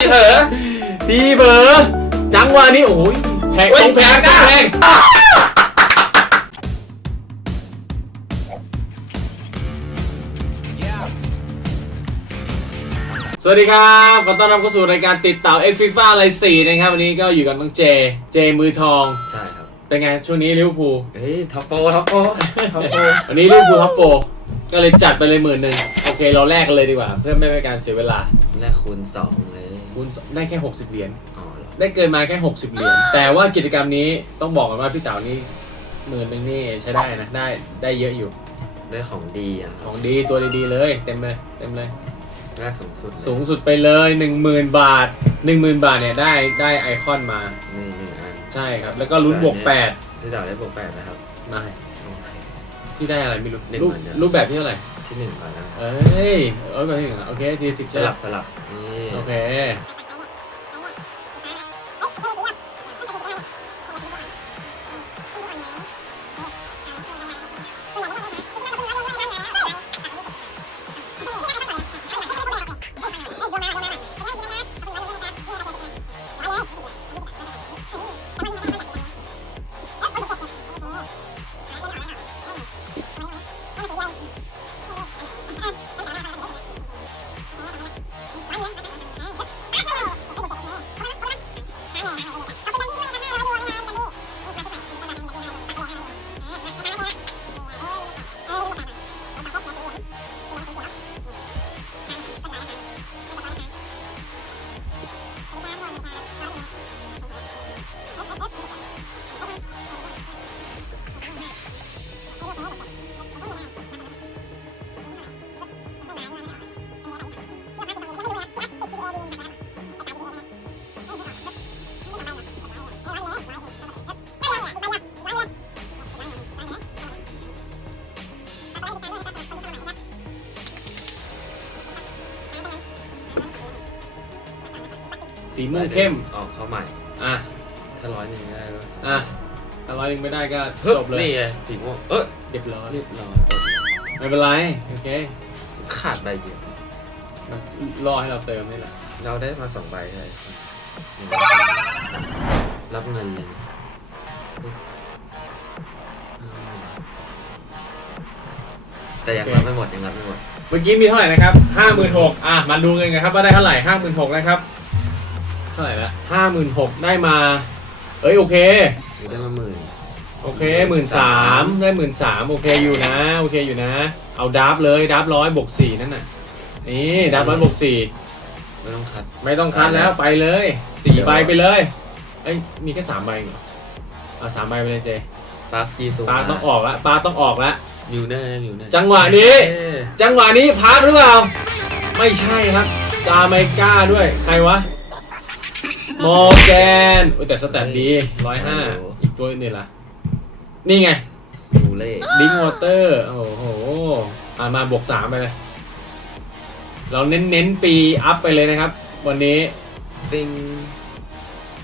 เผลอทีเบอร์จังหวะนี้โอ้ยแพงต้องแพงแพงต้องแพงสวัสดีครับขอต้อนรับเข้าสู่รายการติดเต่า X FIFA อะไร4นะครับ วันนี้ก็อยู่กับน้องเจ เจมือทอง ใช่ครับ เป็นไง ช่วงนี้ลิเวอร์พูล เฮ้ยท็อปโฟท็อปโฟท็อปโฟวันนี้ลิเวอร์พูลท็อปโฟก็เลยจัดไปเลยหมื่นหนึ่งโอเค เราแลกกันเลยดีกว่า เพื่อไม่ให้การเสียเวลา แลกคูณสองเลย คุณได้แค่ 60 เหรียญอ๋อเหรอได้เกินมาแค่ 60 เหรียญแต่ว่ากิจกรรมนี้ต้องบอกกันว่าพี่เต๋านี่หมื่นหนึ่งนี่ใช้ได้นะได้ได้เยอะอยู่ได้ของดีอะของดีตัวดีๆเลย เต็มเลยเต็มเลยแลกสูงสุดเลยสูงสุดไปเลย 10,000 บาท 10,000 บาทเนี่ยได้ได้ไอคอนมานี่หนึ่งอันใช่ครับ แล้วก็ลุ้นบวกพี่ดาวได้บวกแปดนะครับ8มาโอเคที่ได้อะไรไม่รู้หนึ่งรูปเหมือนเดิมรูปแบบที่เท่าไหร่ ที่หนึ่งก่อนนะ เอ้ย เอ้ยมาที่หนึ่งอะโอเคทีสิบสลับสลับนี่โอเค Come on. สีม่วงเข้ม ออกเข้าใหม่ อะ ถ้าร้อยหนึ่งได้ก็อะถ้าร้อยหนึ่งไม่ได้ก็ฮึบจบเลยนี่ไงสีม่วง เอ้ยเรียบร้อยเรียบร้อยไม่เป็นไรโอเคขาดใบเดียวมันรอให้เราเติมนี่แหละเราได้มาสองใบเลยรับเงินเลยปึ๊บแต่ยังรับไม่หมดยังรับไม่หมดเมื่อกี้มีเท่าไหร่นะครับห้าหมื่นหกอะมาดูเงินกันครับว่าได้เท่าไหร่ห้าหมื่นหกนะครับเท่าไหร่ละห้าหมื่นหกได้มา เอ้ยโอเคหรือได้มาหมื่นโอเคหมื่นสามได้หมื่นสามโอเคอยู่นะ โอเคอยู่นะ เอาดับเลยดับร้อยบวกสี่นั่นน่ะนี่ดับร้อยบวกสี่ไม่ต้องคัด ไม่ต้องคัดแล้วไปเลยสี่ใบไปเลยเอ้ยมีแค่สามใบเหรอเอาสามใบไปเลยเจปาร์คจีซูปาต้องออกละปาต้องออกละมิวเนอร์มิวเนอร์จังหวะนี้เอ้ยจังหวะนี้พาร์ทหรือเปล่า ไม่ใช่ครับจาไมก้าด้วยใครวะ มอร์แกนโอ้ยแต่สแตทดีร้อยห้าอีกตัวนี่ล่ะ นี่ไงซูเล่ดิงวอเตอร์โอ้โหอ่ามาบวกสามไปเลย เราเน้นเน้นๆปีอัพไปเลยนะครับ วันนี้ติง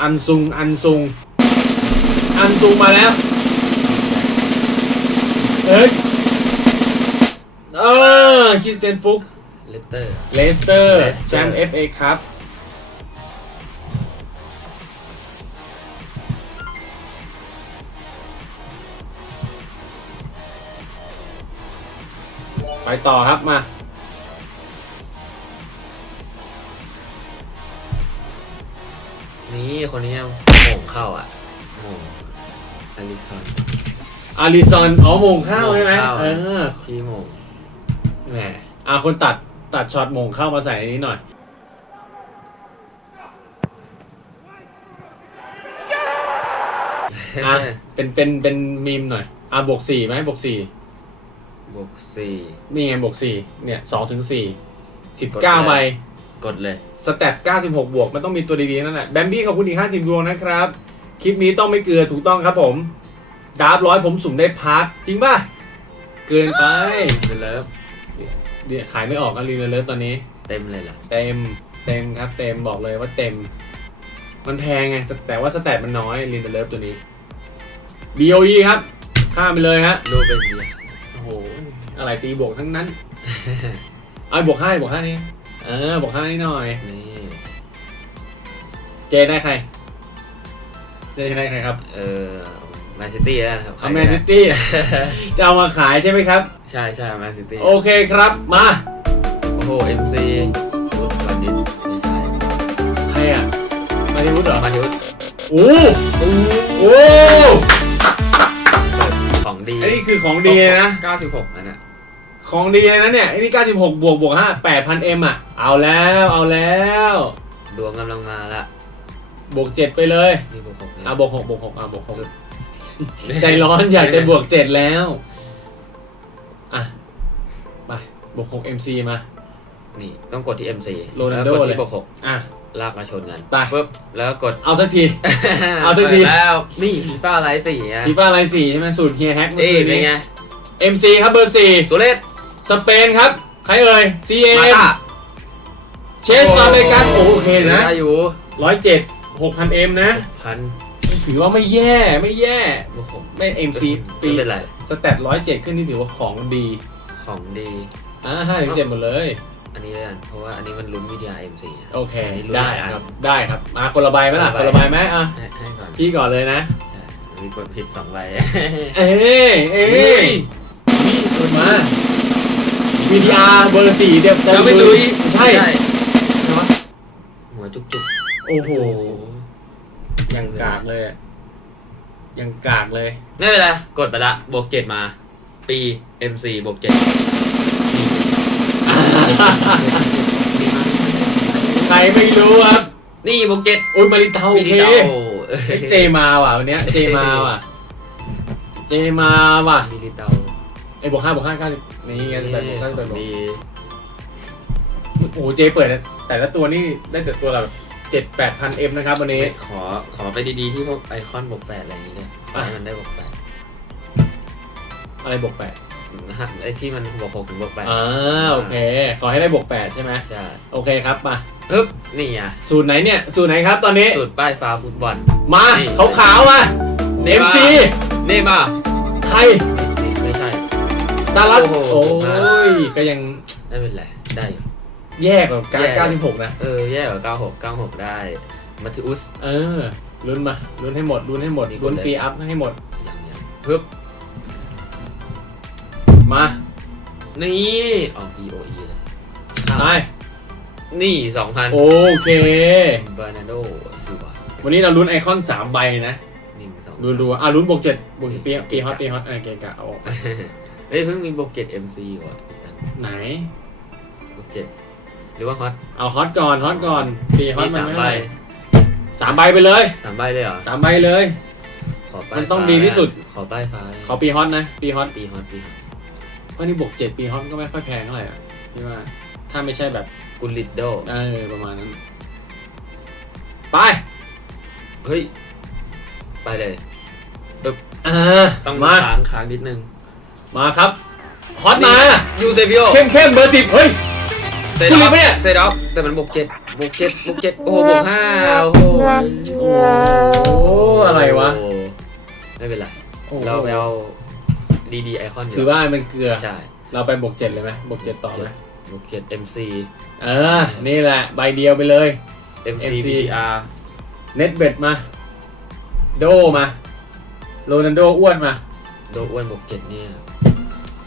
อันซุง อันซุง อันซุงมาแล้ว เฮ้ยเออคริสเตนฟุกเลตเตอร์เลสเตอร์ Leicester แชมป์ FA ครับ ไปต่อครับมา นี่คนนี้โหม่งเข้าอะโหม่งอลิซอน อาริซอนอ๋อโมงเข้าใช่ไหมโมงเข้า เออที่โหม่งแหมอ่าคนตัดตัดช็อตโมงเข้ามาใส่ในนี้หน่อย อะเป็นเป็นเป็นมีมหน่อย อะบวกสี่ไหมบวกสี่ บวกสี่ นี่ไงบวกสี่เนี่ยสองถึงสี่สิบเก้าใบกดเลย สแตท96บวก มันต้องมีตัวดีๆนั่นแหละแบมบี้ขอบคุณอีก50ดวงนะครับ คลิปนี้ต้องไม่เกลือถูกต้องครับผมดาบร้อยผมสุ่มได้พาร์ทจริงป่ะ เกินไปเลิฟเดี๋ยวขายไม่ออกกันรีเลิฟตอนนี้ เต็มเลยล่ะเต็มเต็มครับเต็มบอกเลยว่าเต็ม มันแพงไงแต่ว่าสแตทมันน้อยรีเลิฟตัวนี้ BOE ครับข้ามไปเลยฮะ รูปเป็นเดียโอ้โหอะไรตีบวกทั้งนั้น เอาบวกห้าบวกห้านี้เออบวกห้านี้หน่อย นี่ เจได้ใคร เจได้ใครครับ เออแมนซิตี้แล้วนะครับเอาแมนซิตี้จะเอามาขายใช่ไหมครับ ใช่ใช่แมนซิตี้โอเคครับมา โอ้โหเอ็มซีชุดบันดิตไม่ใช่ใครอะมาริวุฒเหรอมายุทธโอ้โอ้โอ้ ของดีอันนี้คือของดีเลยนะ 96อันเนี้ยของดีเลยนะเนี่ยอันนี้ 96 บวกบวก5 8,000 M อะ เอาแล้วเอาแล้ว ดวงกำลังมาละบวก 7 ไปเลยนี่บวกหกอะบวก6บวก6อะบวก6ใจร้อนอยากจะบวก 7 แล้ว อะ ไป บวก 6 MC มา นี่ต้องกดที่ MC โรนัลแล้วโดกดเลยที่บวกหกอะ ลากมาชนกันไปปึ๊บแล้วก็กด เอาสักที เอาสักที ปิดแล้วนี่ฟีฟ่าไลท์สี่อะฟีฟ่าไลน์4ใช่ไหมสูตรเฮียแฮกเมื่อเอ้ยคืนเป็นนี้ไง MC ครับเบอร์สุเรศ4สเปนครับ ใครเอ่ย CA มาตาเชสมาเมกันโอเคนะได้อยู่107 6,000 M นะ พันถือว่าไม่แย่ไม่แย่บวกหกไม่ MC ปีไม่เป็นไร สแตท107ขึ้นนี่ถือว่าของดีของดีอ่าห้าถึงเจ็ดหมดเลย อันนี้เลยกันเพราะว่าอันนี้มันลุ้นวิทยา MC อะโอเคอันนี้ลุ้นได้หลายอันครับ ได้ครับ มาคนละใบไหมล่ะคคนนละละใบใบไหมอะ ให้ให้ก่อนพี่ก่อนเลยนะใช่มีกดผิดสองใบ เอ้ยเอ้ยนี่เปิดมา VTR เบอร์สี่เดี๋ยวเราไม่ลุยใช่ใช่ใช่ปะหัวจุกจุกโอ้โห ยังกากเลยอะยังกากเลย ไม่เป็นไรกดไปละบวกเจ็ดมา ปี MC บวกเจ็ด ใครไม่รู้ครับ นี่บวกเจ็ดอุ้ยมาริเตาโอเคมีดาวเฮ้ยเจมาว่ะวันเนี้ยเจมาว่ะ เจมาว่ะมีดิเตาไอ้บวกห้าบวกห้าเก้าสิบนี่ไงสิบแปดบวกเก้าสิบแปดบวกดีโอ้โหเจเปิดนะแต่ละตัวนี่ได้แต่ตัวละเจ็ดแปดพันเอ็มนะครับวันนี้ ขอขอไปดีๆที่พวกไอคอนบวกแปดอะไรอย่างนี้เลยขออะให้มันได้บวกแปดอะไรบวกแปดฮะ ไอที่มันบวกหกถึงบวกแปดอ่าโอเค ขอให้ได้บวกแปดใช่ไหมใช่โอเคครับมาฮึบนี่อะสูตรไหนเนี่ยสูตรไหนครับตอนนี้สูตรป้ายฟ้าฟุตบอลมานี่ขาวขาวๆอะเน MC เนมาใครนี่ไม่ใช่ดารัสโอ้โอ้โหยก็ยังไม่เป็นไรได้อยู่แย่กว่าการแย่เก้าสิบหกนะ เออ แย่กว่าเก้าหกเก้าหกได้ มาทิอุส เออลุ้นมาลุ้นให้หมดลุ้นให้หมดนี่กดลุ้นเลยปีอัพให้หมดอย่างเงี้ยฮึบ มา นี่อ๋อ E O E เลยไปนี่สองพันโอเคบานาโดซูบาวันนี้เราลุ้นไอคอนสามใบนะหนึ่งสองดูดูอะลุ้นบวกเจ็ดบวกปีปีฮอตปีฮอตอะไรเกะกะเอาออกไปเอ้ยเพิ่งมีบวกเจ็ด MC ว่ะอีกอันไหนบวกเจ็ดหรือว่าฮอตเอาฮอตก่อนฮอตก่อนปีฮอตมีมันสามไม่ใบได้สามใบไปเลยสามใบเลยเหรอสามใบเลยขอป้ายมันต้องฟ้าดีที่สุด ขอป้ายฟ้าขอปีฮอตนะปีฮอตปีฮอตปีฮอตเพ ราะนี่บวกเจ็ดปีฮอตก็ไม่ค่อยแพงเท่าไหร่อะพี่ว่า ถ้าไม่ใช่แบบกุลิดโด เออประมาณนั้น ไป เฮ้ย ไปเลยอ่าต้องมา ค้างค้างนิดนึงมาครับฮอตมายูเซบิโอเข้มเข้มเบอร์สิบเฮ้ย เซตคุณอลือมฟปะเนี่ย เซตออฟแต่มันบวกเจ็ดบวกเจ็ดบวกเจ็ดโอ้โหบวกห้าโอ้โหโอ้อะไรวะ โอ้ไม่เป็นไรโอ้โหเราไปเอา ดีดีไอคอนถือว่ามันเกลือ ใช่ เราไปบวกเจ็ดเลยไหมบวกเจ็ดต่อไหมบวกเจ็ด MC เออ นี่แหละ ใบเดียวไปเลย MC MC BTR เน็ตเบ็ดมา โดมา โรนันโดอ้วนมา โดอ้วนบวกเจ็ดเนี่ย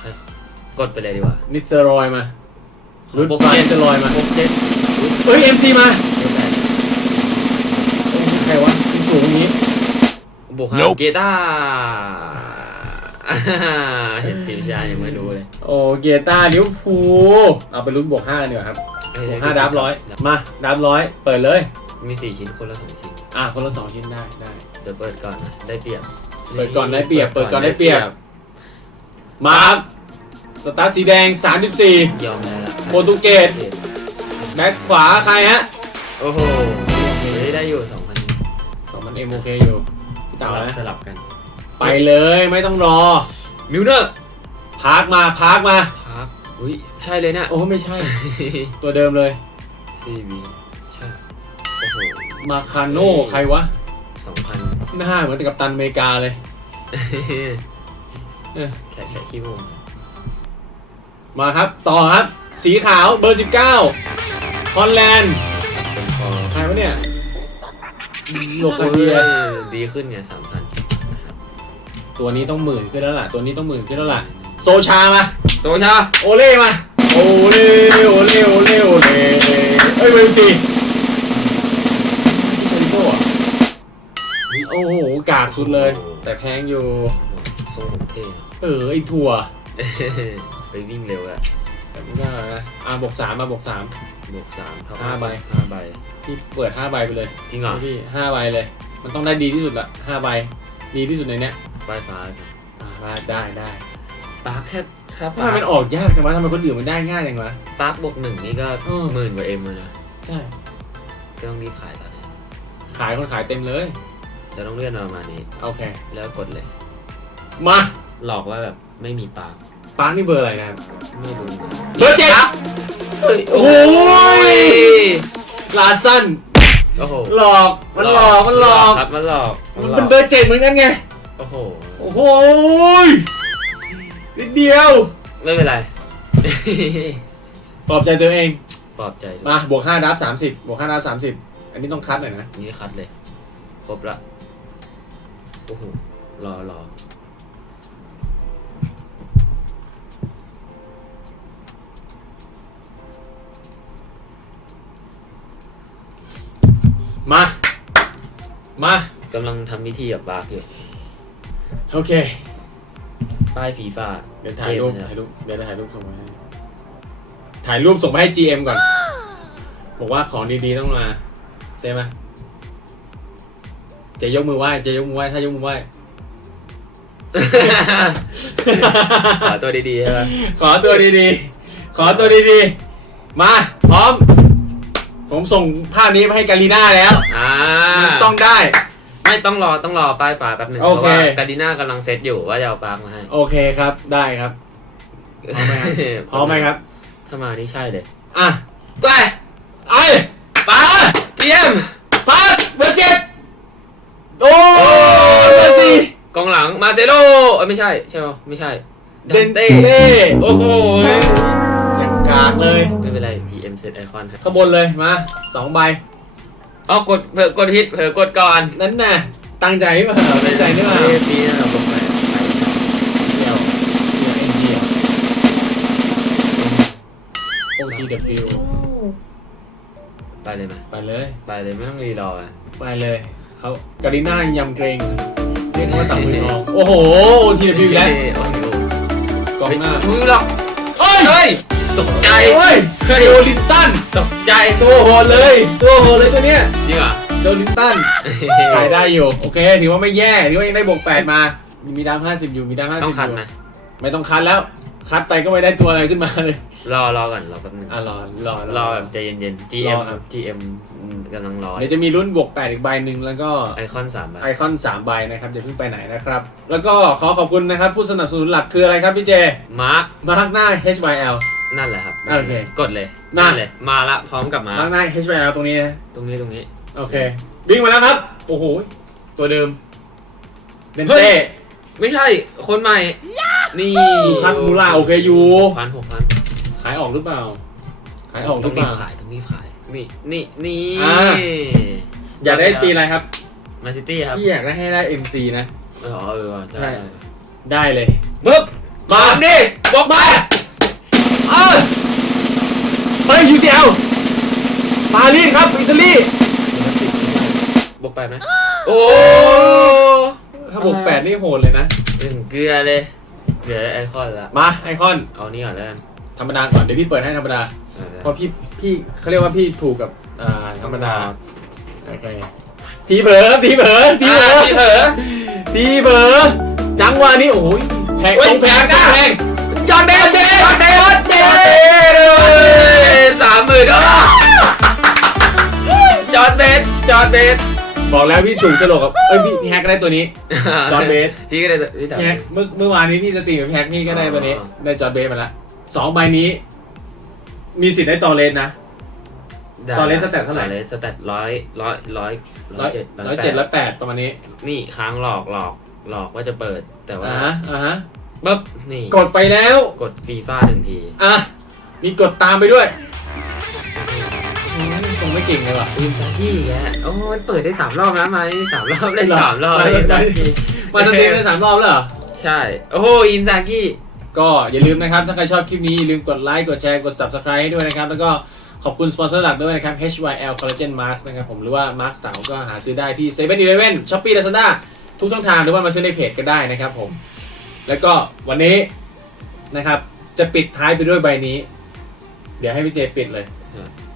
ให้กดไปเลยดีกว่า นิสเตอรอยมารุ่นบวกฟาเจ็นดจะลอยมาบวกเจ็ดอุ๊ยเอ้ยเอ็มซีมาเดี๋ยวแปดใครวะสูงสูงอย่างนี้บวกห้า Nope เกต้า เห็นสีชายังไม่รู้เลยโอ้เกียร์ต้าลิวพูลเอาไปรุ่นบวกห้ากันดีกว่าครับเอ้ยบวกห้าดับร้อยมาดับร้อยเปิดเลย มีสี่ชิ้นคนละสองชิ้นอะคนละสองชิ้นได้ได้เดี๋ยวเปิดก่อนนะได้เปรียบเปิดก่อนได้เปรียบเปิดก่อนได้เปรียบมาครับสตาร์ทสีแดง 34 ยอมแล้วล่ะโปรตุเกสแบ็คขวาใครฮะ โอ้โหเฮ้ยได้อยู่สองพัน2,000เอ็มโอเคอยู่พี่สเต่าลับนะสลับกัน ไปเลยไม่ต้องรอ มิวเนอร์พาร์คมาพาร์คมาพักอุ้ยใช่เลยเนี่ยโอ้ไม่ใช่ ตัวเดิมเลยซีบีใช่โอ้โหมาคาโน่ใครวะสองพันหน้าเหมือนกับตันอเมริกาเลยเออแค่แค่ขี้โมงมาครับ ต่อครับ สีขาวเบอร์ 19ฮอลแลนด์เป็นคอใครวะเนี่ยโลคาเดียดีขึ้นไงสามพัน ตัวนี้ต้องหมื่นขึ้นแล้วล่ะ ตัวนี้ต้องหมื่นขึ้นแล้วล่ะ โซชามา โซชา โอเล่มา โอเล่โอเล่โอเล่โอเล่เอ้ยเวลซีไม่ใช่ชาริโต้อะโอ้โห กากสุดเลย แต่แพงอยู่ทรงผมเท่เออ ไอถั่วไปวิ่งเร็วอะแต่มันก็นะอะบวกสามมาบวกสาม บวกสามครับห้าใบ ห้าใบ พี่เปิดห้าใบไปเลย จริงเหรอ พี่ห้าใบเลย มันต้องได้ดีที่สุดละห้าใบ ดีที่สุดในเนี้ย ป้ายฟ้าอ่าได้ได้ปาร์คแค่ถ้าทำปาไมร์คมันออกยากจังวะทำไมคนอื่นมันได้ง่ายจังวะ ปาร์คบวกหนึ่งนี่ก็เออ หมื่นกว่าเอ็มเลยนะใช่ ก็ต้องรีบขายตอนนี้ขายคนขายเต็มเลย เราต้องเลื่อนมาประมาณนี้ โอเค แล้วกดเลย มาหลอกว่าแบบไม่มีปาร์คปาร์คนี่เบอร์อะไรนะไม่รู้เบอร์เจ็ด เฮ้ยโอ้ยลาสั้น โอ้โหหลอก มันหลอก มันหลอก ครับมันหลอกมันเป็นเบอร์เจ็ดเหมือนกันไงโอ้โห โอ้โหยนิดเดียว ไม่เป็นไร ปลอบใจตัวเอง ปลอบใจด้วยมา บวกห้าดับสามสิบบวกห้าดับสามสิบอันนี้ต้องคัดหน่อยนะ นี่คัดเลย ครบละ โอ้โห รอรอมา มากำลังทำวิธีกับบาร์คอยู่ โอเคป้ายฟีฟ่าเดี๋ยวถ่ายรูปถ่ายรูปเดี๋ยวถ่ายรูปส่งมาให้ถ่ายรูปส่งไปให้ GM ก่อน บอกว่าของดีๆต้องมาใช่ไหมเจะยกมือไหว้เจะยกมือไหว้ถ้ายกมือไหว้ ขอตัวดีๆใช่ไหมขอตัวดีๆ ขอตัวดีๆ มาพร้อม ผมส่งภาพนี้มาให้กาลีน่าแล้วอ่า มันต้องได้ ไม่ต้องรอต้องรอป้ายฟ้าแป๊บหนึ่งโอเพเคราะว่าการดิน่ากำลังเซตอยู่ว่าจะเอาปาร์คมาให้โอเคครับ ได้ครับ พร้อมไหมครับ พร้อมไหมครับ ถ้ามานี่ใช่เลย อะไปไอ้ปาร์คเตรียมพัดเบอร์เจ็ดโอ้ยเบอร์สี่กองหลังมาเซโลเอ้ยไม่ใช่ใช่ไหมไม่ใช่เดนเต้เต้โอ้โหอย่างกากเลย ไม่เป็นไร TM เซตไอคอนครับข้างบนเลย มาสองใบ อ๋อกดเผลอกดผิดเผลอกดก่อนนั่นน่ะตั้งใจหรือเปล่าตั้งใจหรือเปล่าปีนั้นเราลงไปเชียวเนี่ยเอ็นจีอะ OTW ไปเลยไหมไปเลยไปเลยไม่ต้องรีรออะไปเลยเขาการิน่ายำเกรงเรียกว่าต่างมือทองโอ้โห OTW อีกแล้วโอ้โหกองหน้าไม่รู้หรอกเฮ้ยเฮ้ย ตกใจเฮ้ยโดลินตันตกใจตัวโหดเลย ตัวโหดเลยตัวเนี้ยจริงเหรอโดลินตันขายได้อยู่ โอเค ถือว่าไม่แย่ถือว่ายังได้บวกแปดมา มีดามห้าสิบอยู่มีดามห้าสิบต้องคัดยู่นะไม่ต้องคัดแล้ว คัดไปก็ไม่ได้ตัวอะไรขึ้นมาเลย รอรอก่อนรอแป๊บนึงอะรอรอรอแบบใจเย็นๆร GM อครับ GM กำลังรอเดี๋ยวจะมีรุ่นบวกแปดอีกใบหนึ่งแล้วก็ไอคอนสามใบไอคอนสามใบนะครับอย่าเพิ่งไปไหนนะครับ แล้วก็ขอขอบคุณนะครับ ผู้สนับสนุนหลักคืออะไรครับพี่เจ มาร์คมาร์กหน้า HYL นั่นแหละครับโอเคกดเลยมา นั่นเลยมาละพร้อมกับมามาร์กหน้า HYL ตรงนี้นะตรงนี้ตรงนี้ โอเควิ่งมาแล้วครับ โอ้โห ตัวเดิมเดนเฮ้เต้ย ไม่ใช่คนใหม่ นี่ลูคัสมูล่าโอเคอยู่พันหกพันขายออกหรือเปล่า ขายออกหต้รือองเปรีบล่า ขายต้องรีบขาย นี่นี่นี่อ่า อยากได้ปีอะไรครับ มาซิตี้ครับพี่อยากได้ให้ได้ MC นะเออเออว่ะใช่ได้เลยปึ๊บมามาดิบอกมา เออเฮ้ย UCL ปารีสครับ อิตาลีบอกไปไหมโอ้ถ้าบวกแปดนี่โหดเลยนะถึงเกลือเลยเหลือไอคอนละมาไอคอน เอานี่ก่อนแล้วกันธรรมดาก่อน เดี๋ยวพี่เปิดให้ธรรมดาเออเพราะพี่พี่เขาเรียกว่าพี่ถูกกับอ่าธรรมดาโอเคทีเผลอครับทีเผลอทีเผลอที่เผลอทีเผลอจังหวะนี้โอ้ยแพงเฮ้ยตรงแพงแพง แพงจอดเดนเดนจอดเดนเดนเลยสามหมื่นจอดเบสจอดเบสบอกแล้วพี่ถูกฉลกกับเอ้ยพี่พี่แฮกก็ได้ตัวนี้ จอร์จเบส พี่ก็เลยพี่ถามพี่แฮกเมื่อเมื่อวานนี้พี่สตรีมกับพี่แฮกพี่ก็ได้ตัวนี้อ๋อได้จอร์จเบสมาแล้วสองใบนี้ มีสิทธิ์ได้ตอเลนนะ ตอนเล่นสแตทเท่าไหร่ตอนเล่นสแตทร้อยร้อยร้อยร้อยเจ็ดร้อยเจ็ดร้อยแปดประมาณนี้ นี่ค้างหลอกหลอกหลอกว่าจะเปิดแต่ว่าอ่าฮะอ่าฮะ ปึ๊บนี่กดไปแล้ว กดฟีฟ่าหนึ่งทีอะมีกดตามไปด้วยเทรงไม่เก่งเลยว่ะอินซากิแกโอ้มันเปิดได้สามรอบแล้วมานี่สามรอบได้เหรอสามรอบมาเลยอินซากิมาสตรีมไปสามรอบแล้วเหรอใช่ โอ้โหอินซากิก็อย่าลืมนะครับ ถ้าใครชอบคลิปนี้ อย่าลืมกดไลค์กดแชร์กด subscribe ให้ด้วยนะครับ แล้วก็ขอบคุณสปอนเซอร์หลักด้วยนะครับ HYL Collagen Mask นะครับผมหรือว่า Mask เต๋าก็หาซื้อได้ที่7 e เ e ่ e อ Shopee Lazada ทุกช่องทางหรือว่ามาซื้อในเพจก็ได้นะครับผม แล้วก็วันนี้นะครับ จะปิดท้ายไปด้วยใบนี้ เดี๋ยวให้พี่เจปิดเลย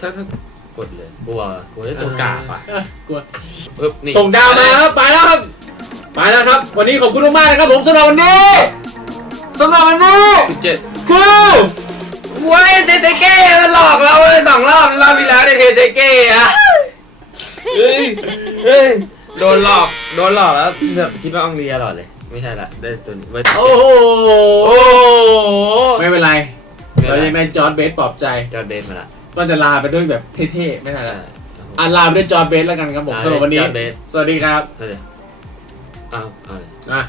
ถ้าถ้ากดเลยกลัวกลัวได้ตัวกากว่ะเอ้ยกลัวปึ๊บนี่ส่งดาวมาครับไปแล้วครับไปแล้วครับ วันนี้ขอบคุณมากๆนะครับผมสำหรับวันนี้สำหรับวันนี้สิบเจ็ดคือเว้ยเทเซเก้มันหลอกเราเว้ยสองรอบรอบที่แล้วเนี่ยเทเซเก้อะเฮ้ยเฮ้ยโดนหลอกโดนหลอกแล้วแบบคิดว่าอองเลียหลอดเลย ไม่ใช่ละได้ตัวนี้เว้ยโอ้โหโอ้โหไม่เป็นไร เรายังได้จอร์ดเบสปลอบใจ จอร์เดนมาละก็จะลาไปด้วยแบบเท่ๆ ไม่ทันใช่ละอะลาไปด้วยจอร์ดเบสแล้วกันครับผมลาสำหรับวันนี้จอร์จเบสสวัสดีครับเอาเลยเอาเอาเลยอะ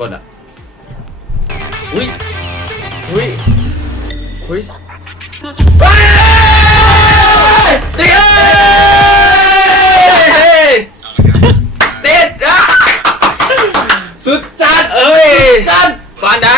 กดอะอุ้ยอุ้ยอุ้ยเฮ้ยเดี๋ยว สุดจัดเอ้ยจัดปานได